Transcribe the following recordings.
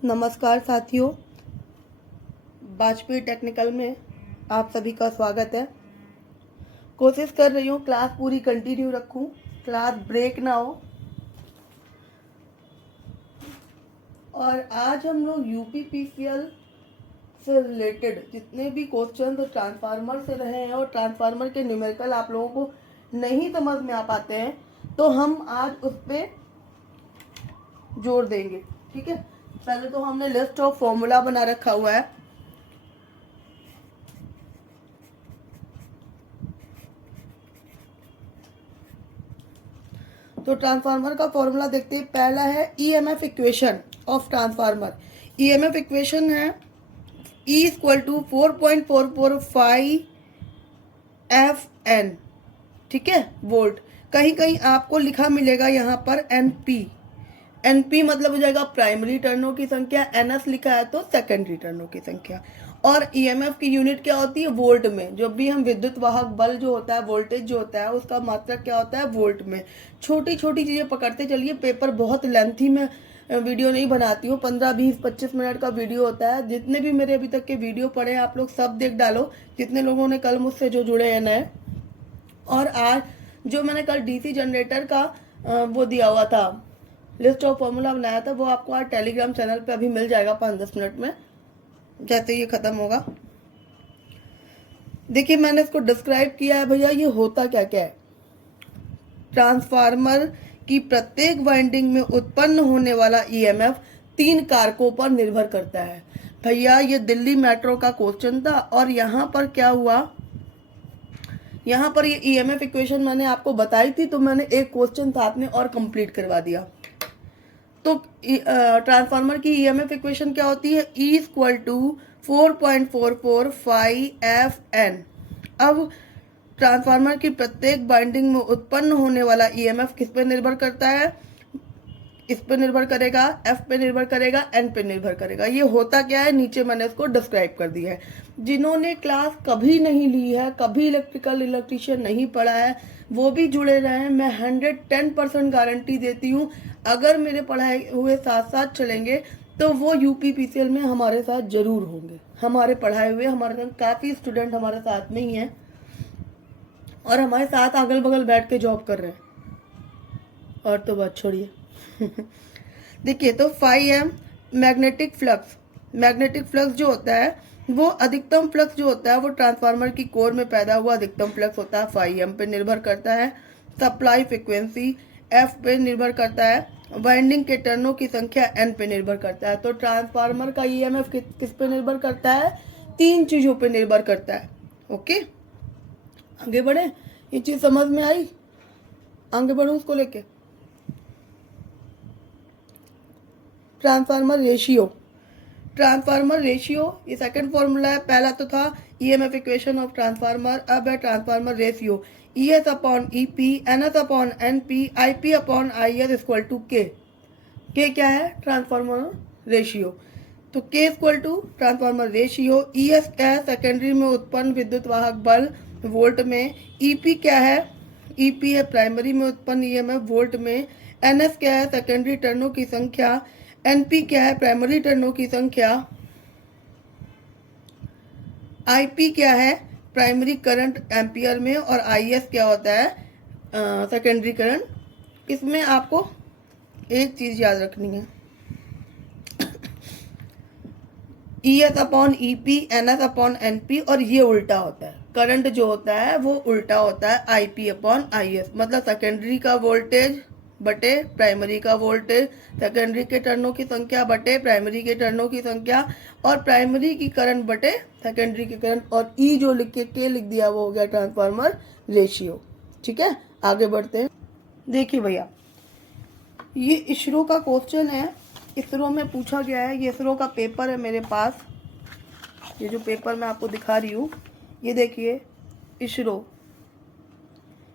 नमस्कार साथियों, वाजपेयी टेक्निकल में आप सभी का स्वागत है। कोशिश कर रही हूँ क्लास पूरी कंटिन्यू रखूँ, क्लास ब्रेक ना हो। और आज हम लोग यूपीपीसीएल से रिलेटेड जितने भी क्वेश्चन ट्रांसफार्मर से रहे हैं और ट्रांसफार्मर के न्यूमेरिकल आप लोगों को नहीं समझ में आ पाते हैं तो हम आज उस पर जोर देंगे। ठीक है, पहले तो हमने लिस्ट ऑफ फॉर्मूला बना रखा हुआ है। तो ट्रांसफार्मर का फॉर्मूला देखते हैं। पहला है EMF equation of transformer. EMF equation है E इक्वल टू 4.445 FN। ठीक है, वोल्ट। कहीं कहीं आपको लिखा मिलेगा यहाँ पर NP। NP मतलब हो जाएगा प्राइमरी टर्नों की संख्या, NS लिखा है तो सेकेंडरी टर्नों की संख्या। और ईएमएफ की यूनिट क्या होती है? वोल्ट में। जब भी हम विद्युत वाहक बल जो होता है, वोल्टेज जो होता है, उसका मात्रक क्या होता है? वोल्ट में। छोटी छोटी चीजें पकड़ते चलिए। पेपर बहुत लेंथी में वीडियो नहीं बनाती हूँ, 15, 20, 25 मिनट का वीडियो होता है। जितने भी मेरे अभी तक के वीडियो पड़े हैं आप लोग सब देख डालो, जितने लोगों ने कल मुझसे जो जुड़े हैं नए। और आज जो मैंने कल डीसी जनरेटर का वो दिया हुआ था, लिस्ट ऑफ फॉर्मूला बनाया था, वो आपको आज टेलीग्राम चैनल पे अभी मिल जाएगा 5-10 मिनट में, जैसे ये खत्म होगा। देखिए मैंने इसको डिस्क्राइब किया है भैया, ये होता क्या क्या है। ट्रांसफार्मर की प्रत्येक वाइंडिंग में उत्पन्न होने वाला ईएमएफ 3 कारकों पर निर्भर करता है। भैया ये दिल्ली मेट्रो का क्वेश्चन था और यहाँ पर क्या हुआ, यहाँ पर ये ईएमएफ इक्वेशन मैंने आपको बताई थी तो मैंने एक क्वेश्चन साथ में और कंप्लीट करवा दिया। तो ट्रांसफार्मर की ईएमएफ इक्वेशन क्या होती है? E equal to 4.445 FN। अब ट्रांसफार्मर की प्रत्येक बाइंडिंग में उत्पन्न होने वाला ईएमएफ किस पे निर्भर करता है? इस पे निर्भर करेगा, F पे निर्भर करेगा, N पे निर्भर करेगा। ये होता क्या है नीचे मैंने इसको डिस्क्राइब कर दिया है। जिन्होंने क्लास कभी नहीं ली है, कभी इलेक्ट्रिशियन नहीं पढ़ा है, वो भी जुड़े रहे हैं। मैं 110% गारंटी देती हूँ, अगर मेरे पढ़ाए हुए साथ साथ चलेंगे तो वो यूपीपीसीएल में हमारे साथ जरूर होंगे। हमारे पढ़ाए हुए हमारे साथ काफ़ी स्टूडेंट हमारे साथ में ही हैं और हमारे साथ अगल बगल बैठ के जॉब कर रहे हैं। और तो बात छोड़िए। देखिए तो 5M magnetic flux. Magnetic flux जो होता है वो अधिकतम फ्लक्स जो होता है वो ट्रांसफार्मर की कोर में पैदा हुआ अधिकतम फ्लक्स होता है, 5M पे निर्भर करता है। सप्लाई फ्रिक्वेंसी F पे निर्भर करता है। वाइंडिंग के टर्नों की संख्या N पे निर्भर करता है। तो ट्रांसफार्मर का ईएमएफ किस पे निर्भर करता है? 3 चीजों पे निर्भर करता है। ओके, आगे बढ़े। ये चीज समझ में आई? आगे बढ़ू उसको लेके। Transformer ratio. ट्रांसफार्मर रेशियो ये सेकंड फॉर्मूला है। पहला तो था ईएमएफ इक्वेशन ऑफ ट्रांसफार्मर, अब है transformer ratio. ES upon EP, NS upon NP, IP upon IS equal to K। K क्या है? Transformer ratio. तो K equal to transformer ratio. ES क्या है? सेकेंडरी में उत्पन्न विद्युत वाहक बल वोल्ट में। EP क्या है? EP है प्राइमरी में उत्पन्न ईएमएफ वोल्ट में। NS क्या है? सेकेंडरी टर्नों की संख्या। NP क्या है? प्राइमरी टर्नों की संख्या। IP क्या है? प्राइमरी करंट एम्पियर में। और IS क्या होता है? Secondary current. इसमें आपको एक चीज याद रखनी है, ES upon EP, NS upon NP, और ये उल्टा होता है। करंट जो होता है वो उल्टा होता है IP अपॉन IS। मतलब सेकेंडरी का वोल्टेज बटे प्राइमरी का वोल्टेज, सेकेंडरी के टर्नों की संख्या बटे प्राइमरी के टर्नों की संख्या, और प्राइमरी की करंट बटे सेकेंडरी की करंट। और E जो लिख के K लिख दिया वो हो गया ट्रांसफार्मर रेशियो। ठीक है, आगे बढ़ते हैं। देखिए भैया ये इसरो का क्वेश्चन है, इसरो में पूछा गया है। ये इसरो का पेपर है मेरे पास, ये जो पेपर मैं आपको दिखा रही हूँ ये देखिए, इसरो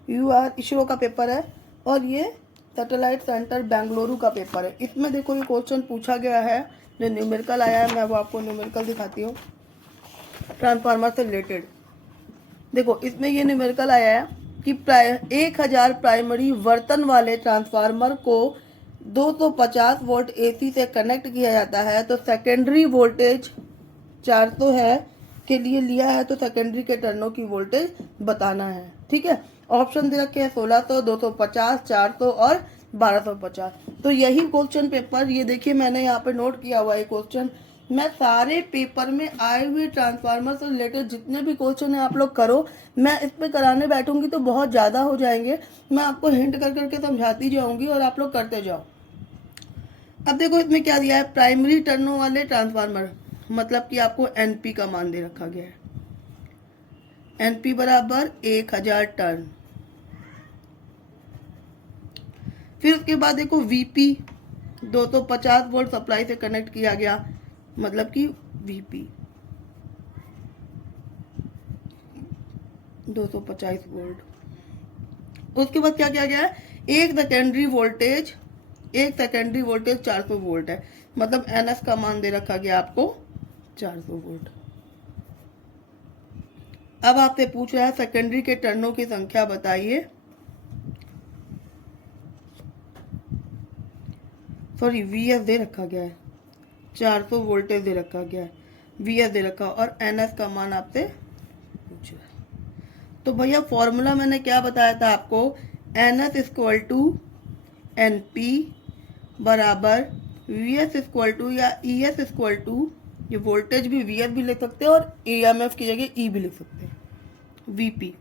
इसरो का पेपर है और ये सैटेलाइट सेंटर बेंगलुरु का पेपर है। इसमें देखो ये क्वेश्चन पूछा गया है, जो न्यूमेरिकल आया है, मैं वो आपको न्यूमेरिकल दिखाती हूँ ट्रांसफार्मर से रिलेटेड। देखो इसमें ये न्यूमेरिकल आया है कि 1000 प्राइमरी वर्तन वाले ट्रांसफार्मर को 250 वोल्ट एसी से कनेक्ट किया जाता है तो सेकेंडरी वोल्टेज 400 है के लिए लिया है, तो सेकेंडरी के टर्नों की वोल्टेज बताना है। ठीक है, ऑप्शन दे रखे हैं 1600, 250, 400 और 1250। तो यही क्वेश्चन पेपर, ये देखिए मैंने यहाँ पे नोट किया हुआ है क्वेश्चन। मैं सारे पेपर में आए हुए ट्रांसफार्मर से रिलेटेड जितने भी क्वेश्चन है आप लोग करो, मैं इस पे कराने बैठूंगी तो बहुत ज़्यादा हो जाएंगे। मैं आपको हिंट कर करके समझाती जाऊंगी और आप लोग करते जाओ। अब देखो इसमें क्या दिया है, प्राइमरी टर्नों वाले ट्रांसफार्मर, मतलब कि आपको एनपी का मान दे रखा गया है। एनपी बराबर 1000 टर्न। फिर उसके बाद देखो वीपी 250 वोल्ट सप्लाई से कनेक्ट किया गया, मतलब कि वीपी 250 वोल्ट। उसके बाद क्या किया गया है, एक सेकेंडरी वोल्टेज 400 वोल्ट है, मतलब एनएस का मान दे रखा गया आपको 400 वोल्ट। अब आपसे पूछ रहा है सेकेंडरी के टर्नों की संख्या बताइए। सॉरी, वीएस दे रखा गया है, 400 वोल्टेज दे रखा गया है, वीएस दे रखा और एनएस का मान आपसे पूछ रहा है। तो भैया फॉर्मूला मैंने क्या बताया था आपको, एनएस इक्वल टू एनपी बराबर वीएस इक्वल टू या ईएस इक्वल टू, ये वोल्टेज भी वीएस भी लिख सकते हैं और ईएमएफ की जगह ई भी लिख सकते हैं, वीपी।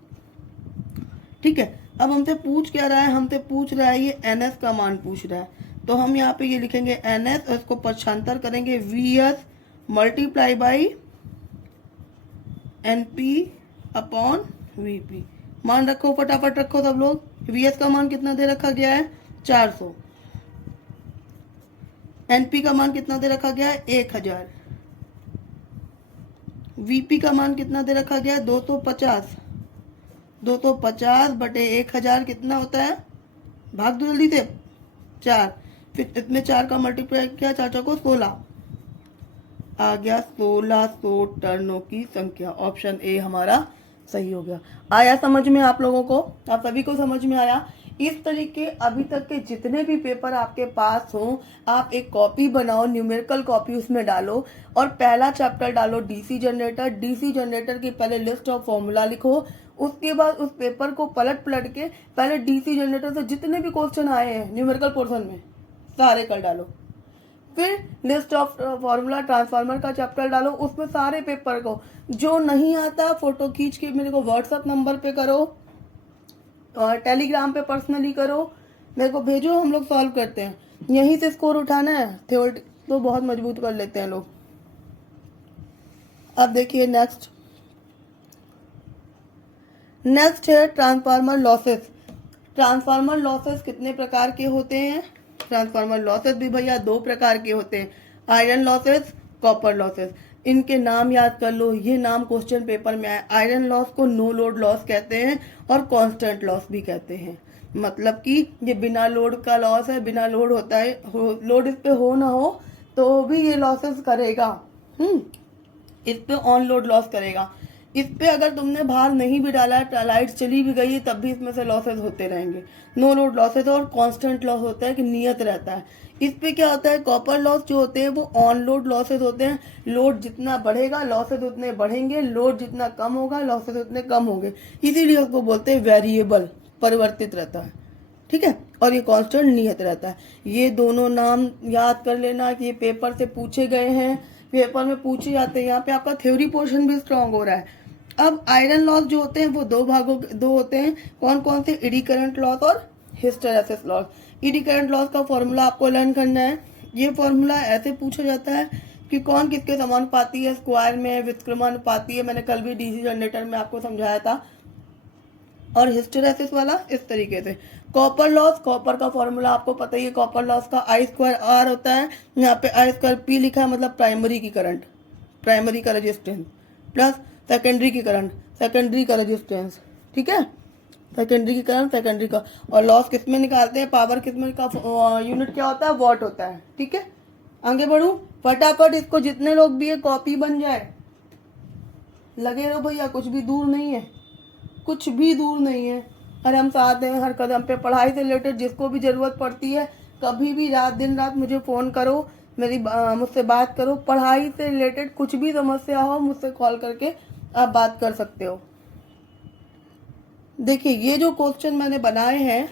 ठीक है, अब हमसे पूछ क्या रहा है, हमसे पूछ रहा है ये एनएस का मान पूछ रहा है, तो हम यहाँ पे ये लिखेंगे एनएस और इसको पक्षांतर करेंगे VS multiply by NP upon VP. मान रखो, फटाफट रखो सब लोग। वीएस का मान कितना दे रखा गया है 400, एनपी का मान कितना दे रखा गया है 1000, वीपी का मान कितना दे रखा गया है 250। 250 बटे 1000 कितना होता है, भाग दो जल्दी से, 4। फिर इसमें 4 का मल्टीप्लाई किया, 4 को 16, आ गया 1600 टर्नों की संख्या। ऑप्शन ए हमारा सही हो गया। आया समझ में आप लोगों को, आप सभी को समझ में आया। इस तरीके अभी तक के जितने भी पेपर आपके पास हो, आप एक कॉपी बनाओ, न्यूमेरिकल कॉपी, उसमें डालो और पहला चैप्टर डालो डीसी जनरेटर। डीसी जनरेटर की पहले लिस्ट ऑफ फॉर्मूला लिखो, उसके बाद उस पेपर को पलट पलट के पहले डीसी जनरेटर से जितने भी क्वेश्चन आए हैं न्यूमेरिकल पोर्शन में सारे कर डालो। फिर लिस्ट ऑफ फॉर्मूला ट्रांसफार्मर का चैप्टर डालो, उसमें सारे पेपर को, जो नहीं आता फोटो खींच के मेरे को व्हाट्सएप नंबर पे करो और टेलीग्राम पे पर्सनली करो, मेरे को भेजो, हम लोग सॉल्व करते हैं। यहीं से स्कोर उठाना है, थ्योरी तो बहुत मजबूत कर लेते हैं लोग। अब देखिए नेक्स्ट है ट्रांसफार्मर लॉसेस। ट्रांसफार्मर लॉसेस कितने प्रकार के होते हैं, ट्रांसफार्मर लॉसेस भी भैया 2 प्रकार के होते हैं, आयरन लॉसेस, कॉपर लॉसेस। इनके नाम याद कर लो, ये नाम क्वेश्चन पेपर में आए। आयरन लॉस को नो लोड लॉस कहते हैं और कांस्टेंट लॉस भी कहते हैं, मतलब कि ये बिना लोड का लॉस है, बिना लोड होता है, लोड इस पे हो ना हो तो भी ये लॉसेस करेगा। इस पे ऑन लोड लॉस करेगा। इस पे अगर तुमने भार नहीं भी डाला है, लाइट चली भी गई है, तब भी इसमें से लॉसेस होते रहेंगे। नो लोड लॉसेस और कांस्टेंट लॉस होता है कि नियत रहता है। इस पे क्या होता है, कॉपर लॉस जो होते हैं वो ऑन लोड लॉसेस होते हैं। लोड जितना बढ़ेगा लॉसेस उतने बढ़ेंगे, लोड जितना कम होगा लॉसेस उतने कम होंगे, इसीलिए उसको बोलते हैं वेरिएबल, परिवर्तित रहता है। ठीक है, और ये कांस्टेंट नियत रहता है। ये दोनों नाम याद कर लेना कि ये पेपर से पूछे गए हैं, पेपर में पूछे जाते हैं। यहाँ पे आपका थ्योरी पोर्शन भी स्ट्रांग हो रहा है। अब आयरन लॉस जो होते हैं वो 2 होते हैं, कौन कौन से, एडी करंट लॉस और hysteresis loss. Eddy current loss का फॉर्मूला आपको लर्न करना है। ये फॉर्मूला ऐसे पूछा जाता है कि कौन किसके समानुपाती है, स्क्वायर में, व्युत्क्रमानुपाती है, मैंने कल भी डीसी जनरेटर में आपको समझाया था। और हिस्टेरेसिस वाला इस तरीके से। कॉपर लॉस, कॉपर का फॉर्मूला आपको पता ही है, कॉपर लॉस का I2R होता है, यहाँ पे I2P लिखा है, मतलब प्राइमरी की करंट, प्राइमरी का रेजिस्टेंस, प्लस सेकेंडरी की करंट, सेकेंडरी का रेजिस्टेंस। ठीक है, सेकेंडरी की करंट, सेकेंडरी का, और लॉस किस में निकालते हैं, पावर किस में का यूनिट क्या होता है, वॉट होता है। ठीक है, आगे बढ़ूं फटाफट, इसको जितने लोग भी है कॉपी बन जाए, लगे रहो भैया, कुछ भी दूर नहीं है, कुछ भी दूर नहीं है। अरे हम साथ हैं हर कदम पे, पढ़ाई से रिलेटेड जिसको भी ज़रूरत पड़ती है कभी भी दिन रात मुझे फ़ोन करो, मुझसे बात करो, पढ़ाई से रिलेटेड कुछ भी समस्या हो मुझसे कॉल करके आप बात कर सकते हो। देखिए ये जो क्वेश्चन मैंने बनाए हैं,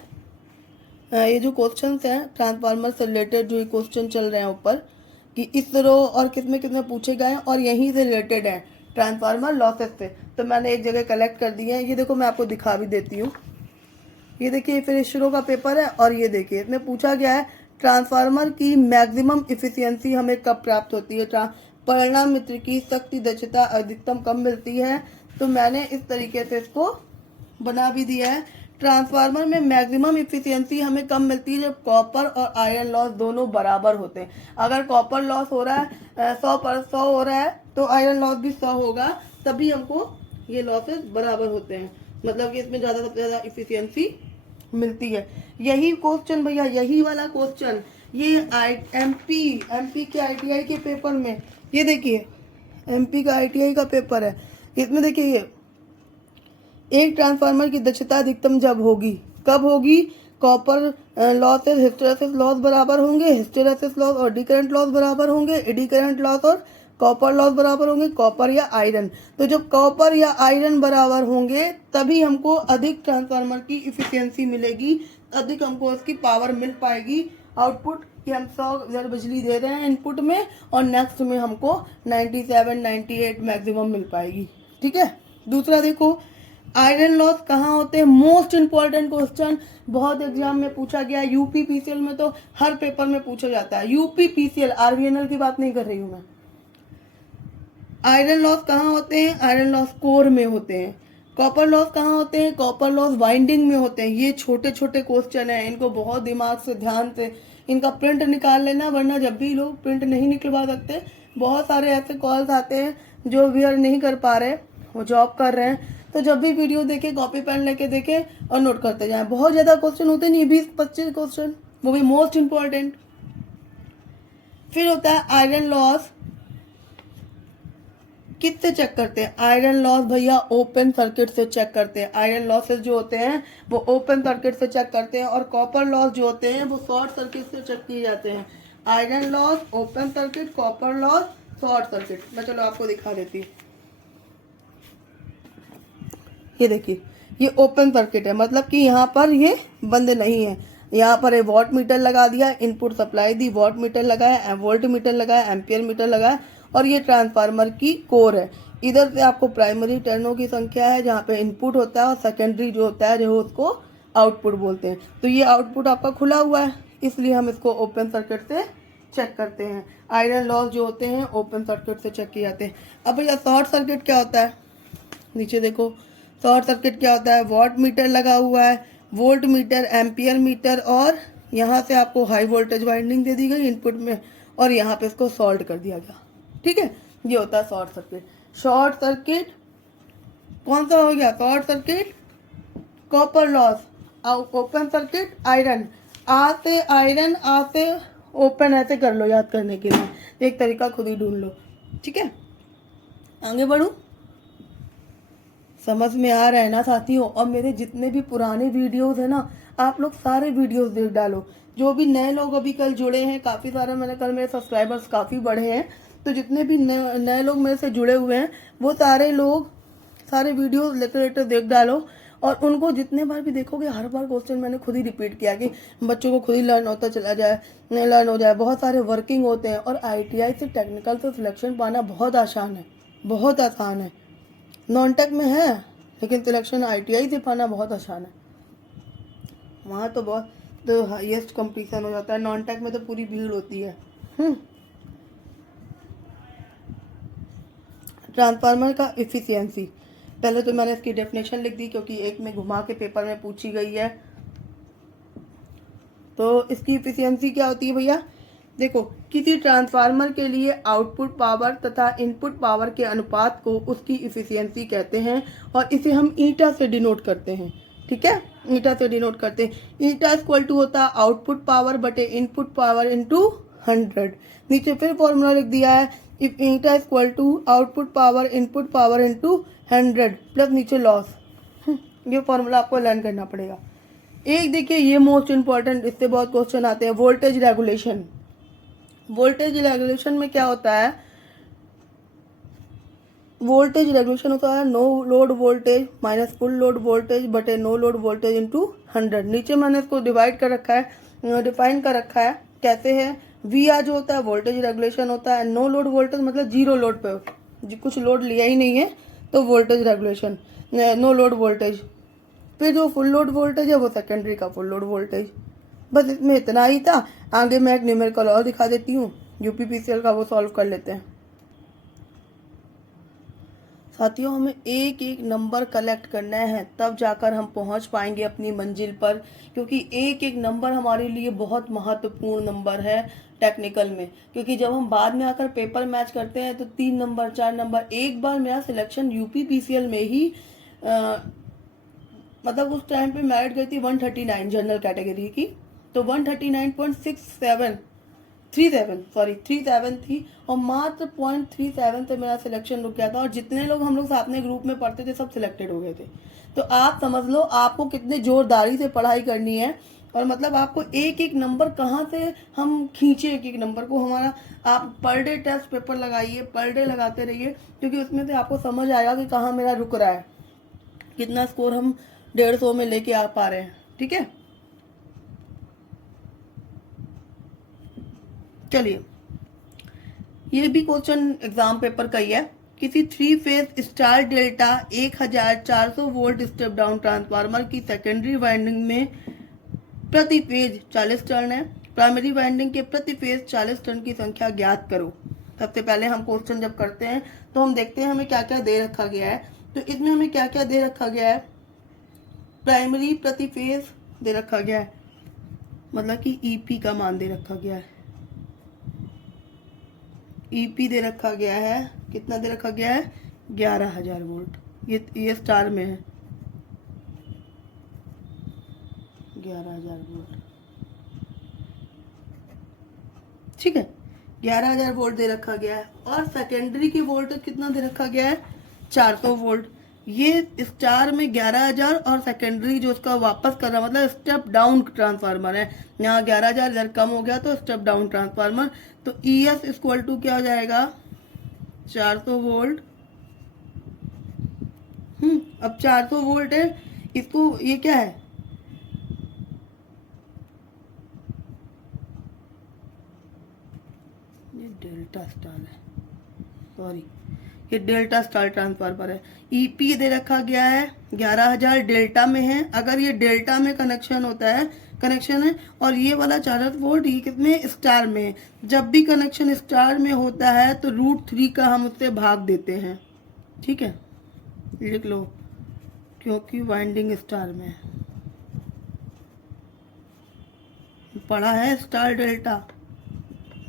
ये जो क्वेश्चंस हैं ट्रांसफार्मर से रिलेटेड, जो ये क्वेश्चन चल रहे हैं ऊपर कि इस रो और किसमें पूछे गए हैं और यहीं से रिलेटेड है ट्रांसफार्मर लॉसेस से, तो मैंने एक जगह कलेक्ट कर दिए हैं। ये देखो मैं आपको दिखा भी देती हूँ। ये देखिए फिर इस रो का पेपर है और ये देखिए इसमें पूछा गया है ट्रांसफार्मर की मैक्सिमम इफिशियंसी हमें कब प्राप्त होती है, परिणाम मित्र की शक्ति दक्षता अधिकतम कब मिलती है। तो मैंने इस तरीके से इसको बना भी दिया है। ट्रांसफार्मर में मैक्सिमम इफिशियंसी हमें कब मिलती है, जब कॉपर और आयरन लॉस दोनों बराबर होते हैं। अगर कॉपर लॉस हो रहा है 100 हो रहा है तो आयरन लॉस भी 100 होगा, तभी हमको ये लॉसेस बराबर होते हैं, मतलब कि इसमें ज़्यादा सबसे ज़्यादा इफिशियंसी मिलती है। यही क्वेश्चन भैया, यही वाला क्वेश्चन ये एमपी के आईटीआई के पेपर में, ये देखिए एमपी का आईटीआई का पेपर है, इसमें देखिए ये एक ट्रांसफार्मर की दक्षता अधिकतम जब होगी, कब होगी, कॉपर लॉसेस हिस्टेरेसिस लॉस बराबर होंगे, हिस्टेरेसिस लॉस और एडी करंट लॉस बराबर होंगे, एडी करंट लॉस और कॉपर लॉस बराबर होंगे, कॉपर या आयरन। तो जब कॉपर या आयरन बराबर होंगे तभी हमको अधिक ट्रांसफार्मर की इफिशियंसी मिलेगी, अधिक हमको उसकी पावर मिल पाएगी। आउटपुट कि हम 100 बिजली दे रहे हैं इनपुट में और नेक्स्ट में हमको 97 98 मैक्सिमम मिल पाएगी। ठीक है। दूसरा देखो आयरन लॉस कहाँ होते हैं, मोस्ट इंपॉर्टेंट क्वेश्चन, बहुत एग्जाम में पूछा गया। यूपी पीसीएल में तो हर पेपर में पूछा जाता है। यूपी पीसीएल, आरवीएनएल की बात नहीं कर रही हूँ मैं। आयरन लॉस कहाँ होते हैं, आयरन लॉस कोर में होते हैं। कॉपर लॉस कहाँ होते हैं, कॉपर लॉस वाइंडिंग में होते हैं। ये छोटे छोटे क्वेश्चन है, इनको बहुत दिमाग से ध्यान से इनका प्रिंट निकाल लेना, वरना जब भी लोग प्रिंट नहीं निकलवा सकते, बहुत सारे ऐसे कॉल्स आते हैं जो वीआर नहीं कर पा रहे, वो जॉब कर रहे हैं, तो जब भी वीडियो देखे कॉपी पेन लेके देखे और नोट करते जाएं। बहुत ज़्यादा क्वेश्चन होते नहीं, 20-25 क्वेश्चन, वो भी मोस्ट इंपॉर्टेंट। फिर होता है आयरन लॉस, किससे चेक करते हैं, आयरन लॉस भैया ओपन सर्किट से चेक करते हैं। आयरन लॉसेस जो होते हैं वो ओपन सर्किट से चेक करते हैं और कॉपर लॉस जो होते हैं वो शॉर्ट सर्किट से चेक किए जाते हैं। Iron loss open circuit, copper loss short circuit. मैं चलो आपको दिखा देती हूँ। ये देखिए ये ओपन सर्किट है, मतलब कि यहाँ पर ये बंद नहीं है। यहाँ पर एक वॉट मीटर लगा दिया, इनपुट सप्लाई दी, वॉट मीटर लगाया, वोल्ट मीटर लगाया, एम्पियर मीटर लगाया और ये ट्रांसफार्मर की कोर है। इधर से आपको प्राइमरी टर्नों की संख्या है जहाँ पे इनपुट होता है और सेकेंडरी जो होता है जो उसको आउटपुट बोलते हैं। तो ये आउटपुट आपका खुला हुआ है, इसलिए हम इसको ओपन सर्किट से चेक करते हैं। आयरन लॉस जो होते हैं ओपन सर्किट से चेक किए जाते हैं। अब भैया शॉर्ट सर्किट क्या होता है, नीचे देखो शॉर्ट सर्किट क्या होता है। वॉट मीटर लगा हुआ है, वोल्ट मीटर, एम्पियर मीटर और यहाँ से आपको हाई वोल्टेज वाइंडिंग दे दी गई इनपुट में और यहाँ पे इसको सॉल्ट कर दिया गया। ठीक है, ये होता है शॉर्ट सर्किट। शॉर्ट सर्किट कौन सा हो गया, short circuit copper loss, open circuit iron. आ से आयरन, आ से ओपन, ऐसे कर लो याद करने के लिए, एक तरीका खुद ही ढूंढ लो। ठीक है, आगे बढ़ूं, समझ में आ रहा है ना साथियों। और मेरे जितने भी पुराने वीडियोस है ना, आप लोग सारे वीडियोस देख डालो। जो भी नए लोग अभी कल जुड़े हैं, काफ़ी सारे मैंने कल मेरे सब्सक्राइबर्स काफ़ी बढ़े हैं, तो जितने भी नए लोग मेरे से जुड़े हुए हैं वो सारे लोग सारे वीडियोस लेकर देख डालो। और उनको जितने बार भी देखोगे, हर बार क्वेश्चन मैंने खुद ही रिपीट किया कि बच्चों को खुद ही लर्न होता चला जाए, लर्न हो जाए। बहुत सारे वर्किंग होते हैं और ITI से टेक्निकल से सिलेक्शन पाना बहुत आसान है, बहुत आसान है। नॉन टेक में है लेकिन सिलेक्शन ITI से पाना बहुत आसान है। वहाँ तो बहुत तो हाईएस्ट कंपटीशन हो जाता है, नॉन टेक में तो पूरी भीड़ होती है। ट्रांसफार्मर का इफिशियंसी, पहले तो मैंने इसकी डेफिनेशन लिख दी क्योंकि एक में घुमा के पेपर में पूछी गई है। तो इसकी इफिशियंसी क्या होती है भैया, देखो किसी ट्रांसफार्मर के लिए आउटपुट पावर तथा इनपुट पावर के अनुपात को उसकी इफिशियंसी कहते हैं और इसे हम ईटा से डिनोट करते हैं। ठीक है, ईटा से डिनोट करते हैं। ईटा इक्वल टू होता है आउटपुट पावर बटे इनपुट पावर इंटू 100। नीचे फिर फॉर्मूला लिख दिया है, if eta equal to output power input power into 100 plus नीचे लॉस। ये फॉर्मूला आपको लर्न करना पड़ेगा। एक देखिए ये मोस्ट इम्पॉर्टेंट, इससे बहुत क्वेश्चन आते हैं, वोल्टेज रेगुलेशन। वोल्टेज रेगुलेशन में क्या होता है, वोल्टेज रेगुलेशन होता है no load voltage minus full load voltage बटे नो लोड वोल्टेज इंटू 100। नीचे मैंने इसको डिवाइड कर रखा है, डिफाइन कर रखा है, कैसे है, वी आर जो होता है वोल्टेज रेगुलेशन होता है, नो लोड वोल्टेज मतलब जीरो लोड पे, कुछ लोड लिया ही नहीं है तो voltage regulation, no load voltage. फिर जो फुल लोड वोल्टेज है वो सेकेंडरी का फुल लोड वोल्टेज। बस इसमें इतना ही था। आगे मैं एक न्यूमेरिकल और दिखा देती हूँ, यूपीपीसीएल का, वो सॉल्व कर लेते हैं। साथियों हमें एक एक नंबर कलेक्ट करना है, तब जाकर हम पहुंच पाएंगे अपनी मंजिल पर, क्योंकि एक एक नंबर हमारे लिए बहुत महत्वपूर्ण नंबर है टेक्निकल में। क्योंकि जब हम बाद में आकर पेपर मैच करते हैं तो 3 नंबर 4 नंबर, एक बार मेरा सिलेक्शन यूपीपीसीएल में ही मतलब उस टाइम पे मेरिट गई थी 139 जनरल कैटेगरी की, तो 139.37 थी और मात्र 0.37 से मेरा सिलेक्शन रुक गया था। और जितने लोग हम लोग साथ में ग्रुप में पढ़ते थे सब सिलेक्टेड हो गए थे। तो आप समझ लो आपको कितने जोरदारी से पढ़ाई करनी है, और मतलब आपको एक एक नंबर कहाँ से हम खींचे, एक एक नंबर को हमारा, आप पर डे टेस्ट पेपर लगाइए, पर डे लगाते रहिए, क्योंकि उसमें से आपको समझ आएगा कि कहाँ मेरा रुक रहा है, कितना स्कोर हम 150 में लेके आ पा रहे हैं। ठीक है, चलिए ये भी क्वेश्चन एग्जाम पेपर का ही है। किसी 3 phase star delta 1400 volt step down transformer की सेकेंडरी वाइंडिंग में प्रति फेज 40 टर्न है, प्राइमरी वाइंडिंग के प्रति फेज 40 टर्न की संख्या ज्ञात करो। सबसे पहले हम क्वेश्चन जब करते हैं तो हम देखते हैं हमें क्या क्या दे रखा गया है। तो इसमें हमें क्या क्या दे रखा गया है, प्राइमरी प्रति फेज दे रखा गया है, मतलब कि ईपी का मान दे रखा गया है, ईपी दे रखा गया है, कितना दे रखा गया है, 11,000 वोल्ट। ये स्टार में है 11,000 वोल्ट। ठीक है, 11,000 वोल्ट दे रखा गया है। और सेकेंडरी की वोल्टेज कितना दे रखा गया है, 400 वोल्ट। ये स्टार में 11,000 और सेकेंडरी जो उसका वापस कर रहा, मतलब स्टेप डाउन ट्रांसफार्मर है। यहाँ 11,000 इधर कम हो गया तो स्टेप डाउन ट्रांसफार्मर। तो ES इक्वल टू क्या हो जाएगा, 400 वोल्ट। अब 400 वोल्ट है, इसको ये क्या है, ये डेल्टा स्टार है, सॉरी ये डेल्टा स्टार ट्रांसफार्मर है। ईपी दे रखा गया है 11,000 डेल्टा में है, अगर ये डेल्टा में कनेक्शन होता है, कनेक्शन है, और ये वाला 400 वोल्ट ये कितने स्टार में है। जब भी कनेक्शन स्टार में होता है तो √3 का हम उससे भाग देते हैं। ठीक है, लिख लो, क्योंकि वाइंडिंग स्टार में है। पढ़ा है स्टार डेल्टा,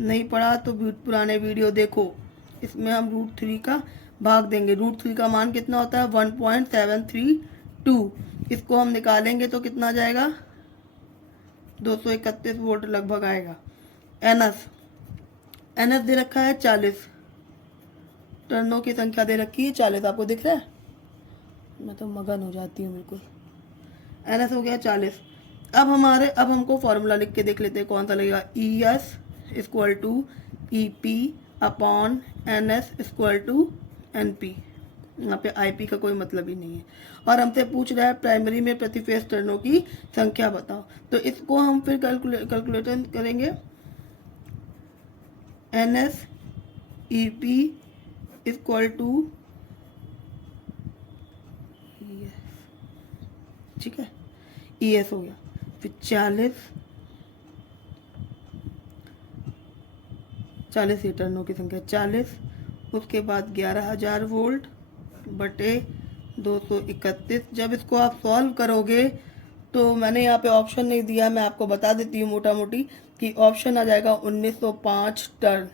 नहीं पढ़ा तो पुराने वीडियो देखो, इसमें हम √3 का भाग देंगे। √3 का मान कितना होता है, 1.732। इसको हम निकालेंगे तो कितना आ जाएगा, 231 वोल्ट लगभग आएगा। एनएस दे रखा है 40, टर्नों की संख्या दे रखी है 40, आपको दिख रहा है, मैं तो मगन हो जाती हूँ बिल्कुल। एनएस हो गया 40। अब हमको फॉर्मूला लिख के देख लेते हैं कौन सा लगेगा। ES equal to EP upon NS equal to NP। यहाँ पे IP का कोई मतलब ही नहीं है। और हमसे पूछ रहा है प्राइमरी में प्रति फेज टर्नों की संख्या बताओ, तो इसको हम फिर कैलकुलेशन करेंगे। NS EP इक्वल टू, ठीक है, ES हो गया, फिर 40 ये टर्नों की संख्या 40, उसके बाद 11,000 वोल्ट बटे 231। जब इसको आप सॉल्व करोगे तो मैंने यहाँ पे ऑप्शन नहीं दिया, मैं आपको बता देती हूँ मोटा मोटी कि ऑप्शन आ जाएगा 1905 टर्न।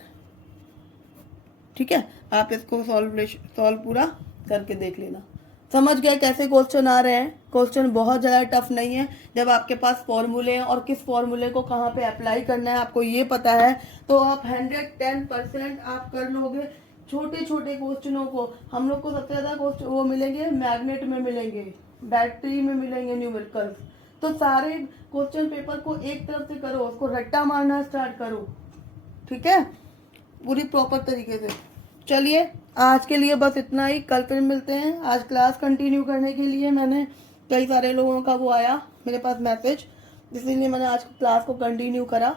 ठीक है, आप इसको सॉल्व पूरा करके देख लेना। समझ गए कैसे क्वेश्चन आ रहे हैं। क्वेश्चन बहुत ज़्यादा टफ नहीं है, जब आपके पास फॉर्मूले हैं और किस फॉर्मूले को कहाँ पे अप्लाई करना है आपको ये पता है तो आप 110% आप कर लोगे। छोटे छोटे क्वेश्चनों को हम लोग को सबसे ज़्यादा क्वेश्चन वो मिलेंगे मैग्नेट में, मिलेंगे बैटरी में, मिलेंगे न्यूमेरिकल्स। तो सारे क्वेश्चन पेपर को एक तरफ से करो, उसको रट्टा मारना स्टार्ट करो, ठीक है, पूरी प्रॉपर तरीके से। चलिए आज के लिए बस इतना ही, कल फिर मिलते हैं। आज क्लास कंटिन्यू करने के लिए मैंने कई सारे लोगों का वो आया मेरे पास मैसेज, इसीलिए मैंने आज क्लास को कंटिन्यू करा।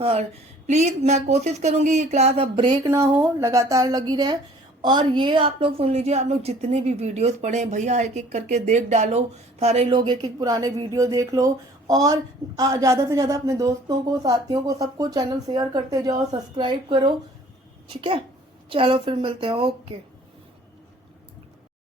और प्लीज़ मैं कोशिश करूँगी ये क्लास अब ब्रेक ना हो, लगातार लगी रहे। और ये आप लोग सुन लीजिए, आप लोग जितने भी वीडियोस पढ़े भैया एक एक करके देख डालो, सारे लोग एक एक पुराने वीडियो देख लो, और ज़्यादा से ज़्यादा अपने दोस्तों को, साथियों को, सबको चैनल शेयर करते जाओ, सब्सक्राइब करो, ठीक है। चलो फिर मिलते हैं, ओके।